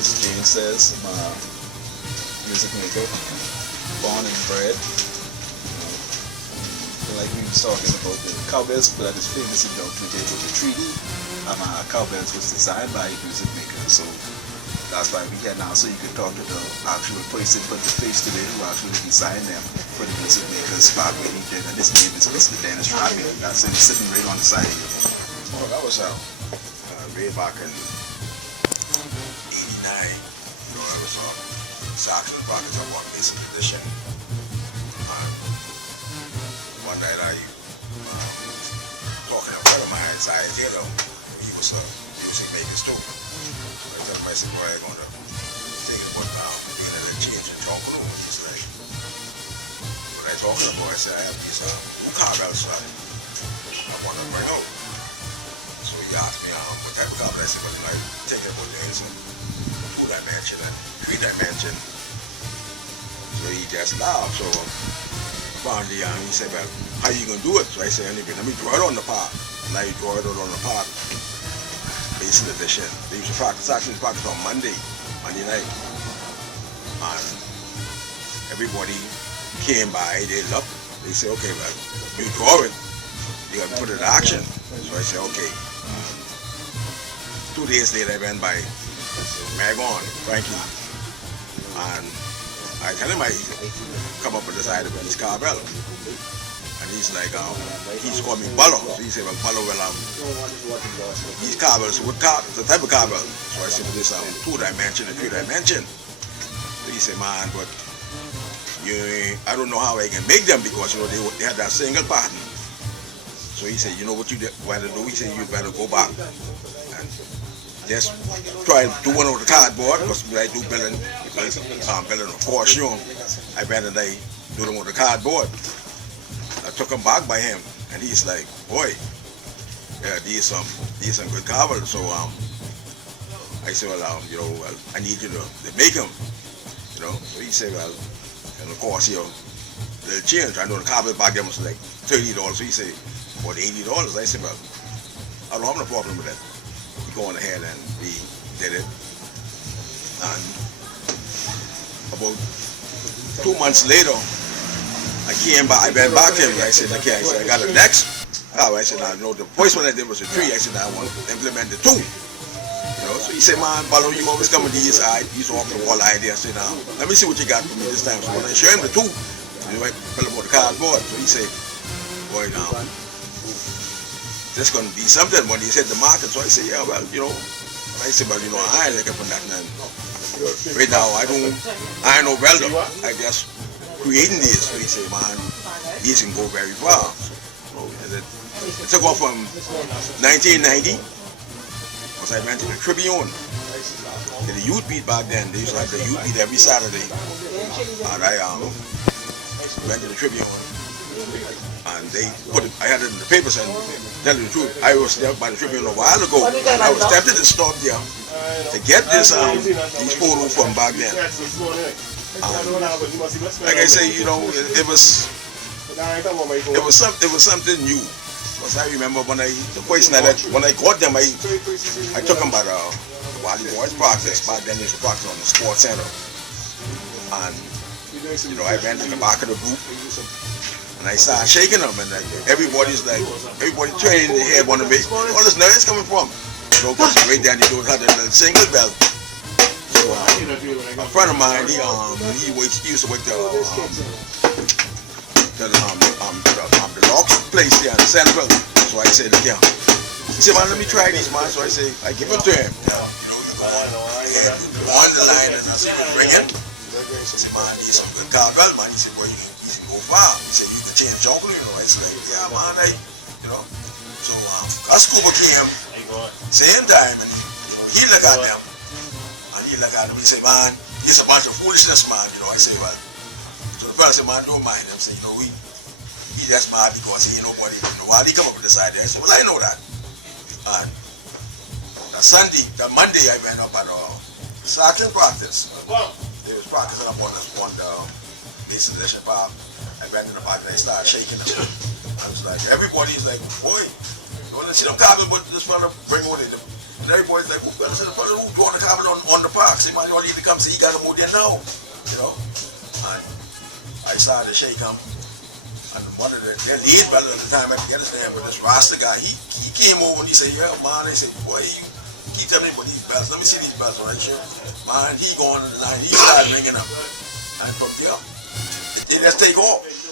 Mr. James says, I'm a music maker, born and bred. Like we was talking about the Cowbell that is famous in Junkanoo with the treaty. Cowbell was designed by a music maker, so that's why we here now, so you can talk to the actual person, put the face to it, who actually designed them for the music makers back when he did. And his name is Mr. Dennis Rabbit. That's him sitting right on the side of you. Oh, that was way back in '89. You know, I was Saxon Rockets up on this position. One night I talking to a friend of mine, Isaiah Taylor. He was a music maker too. So I told him, I said, boy, I'm going to take it one down and doing that change in Junkanoo. He's like, when I talked to him, boy, I said, I have these new Cowbell son. I want to bring out. So he asked me what type of Cowbell. I said, well, you like, take it about days and do that mansion and create that mansion. So he just laughed. So finally, he said, well, how you gonna do it? So I said, anyway, let me draw it on the part. Now you draw it out on the part. Basic edition. They used to practice, actually practice on Monday night. And everybody came by, they looked, they said, okay, well, you draw it, you gotta put it in action. So I said, okay. 2 days later, I went by Magon, Frankie, and I tell him I come up with this idea with this Cowbell. And he's like, he's called me Ballo. So he said, well, Ballo, well, these Cowbells, what the type of Cowbell? So I said, well, this 2-dimension and 3-dimension. So he said, man, but I don't know how I can make them because, you know, they had that single pattern. So he said, you know what you want to do? He said, you better go back and just try to do one on the cardboard, because I do building of course, you know, I better they do them on the cardboard. I took them back by him, and he's like, boy, yeah, these some good Cowbell. So I said, well, you know, well, I need you to make them, you know. So he said, well, and of course, you know, they'll change. I know the Cowbell back then was like $30. So he said, about $80. I said, well, I don't have no problem with that. He going ahead and we did it. And about 2 months later, I came back, I went back to him, and I said, okay, I got a next. I said, I know the first one I did was a 3. I said, I want to implement the 2. You know, so he said, man, Ballo, you always come with these off the wall ideas. I said, now, let me see what you got for me this time. So when I showed him the 2, you know, I fell about the cardboard. So he said, boy, now, this going to be something when he said the market. So I said, yeah, well, you know, I said, well, you know, I ain't looking for nothing. And right now, I ain't no welder. I just creating this. So he said, man, these can go very far. So it took off from 1990, because I went to the Tribune, to the youth beat back then. They used to have the youth beat every Saturday. And I went to the Tribune, and they put it, I had it in the papers, and tell you the truth, I was there by the Tribune a while ago, and I was tempted to stop there to get this these photos from back then. Like I say, you know, it was something new. Because I remember when I got them, I took them by the Wally Boys practice. Back then they used to practice on the sports center. And you know, I went in the back of the group and I started shaking them, and like everybody turning their head, want to make all this noise coming from. You know, because right there they don't have the single bell. So a friend of mine, he used to work the lock place there in Central. So I said, yeah. He said, man, let me try these, man. So I say, I give it to him. You know, you go on the line and I said, bring it. He said, man, he's some good Cowbell, man. He said, well, you can go far. He said, you can change Junkanoo, you know. I said, yeah, man, you know. So Scuba came same time, and he looked at them, and he looked at them. He said, man, it's a bunch of foolishness, man. You know, I say, well. So the fellow said, man, don't mind him. Say, you know, he just mad because he ain't nobody. You know, why he come up with this idea? I said, well, I know that. And that Monday, I went up at cycling practice. They was practicing up on the basic session park. I went in the park and I started shaking them. I was like, everybody's like, boy, you want to see them Cowbell, but this fella bring on it. everybody's like, who better the fellow who drawing the Cowbell on the park? See, man, you all need to come see, he got to move there now. You know? And I started to shake him. And one of the lead brothers at the time, I forget his name, but this Rasta guy, he came over and he said, yeah, man, I said, boy, you keep telling me about these bells. Let me see these bells when I show. Man, he going on the line, he started ringing them. And from there, they just take off.